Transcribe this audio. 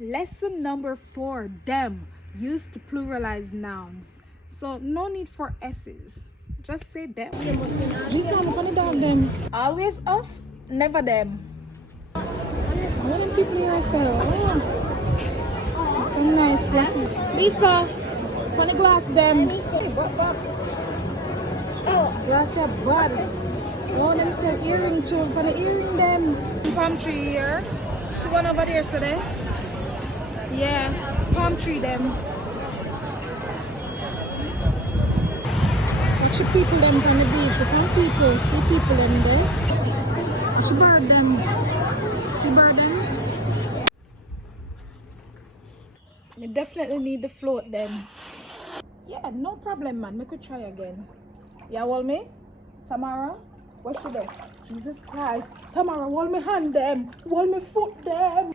Lesson number 4, them, used to pluralize nouns. So no need for S's. Just say them. Always us, never them. What do people yourself? Oh. Some nice glasses. Lisa, funny glass them. Hey, but. Glass your body. Oh, them sell earring too. Funny earring them. Palm tree here. See one over there today? Yeah, palm tree them. Watch the people them on the beach. Look how people see people them there. Watch the bird them. See bird them. We definitely need to float them. Yeah, no problem, man. We could try again. Yeah, hold me? Tamara? What should I do? Jesus Christ. Tamara, hold me hand them. Hold me foot them.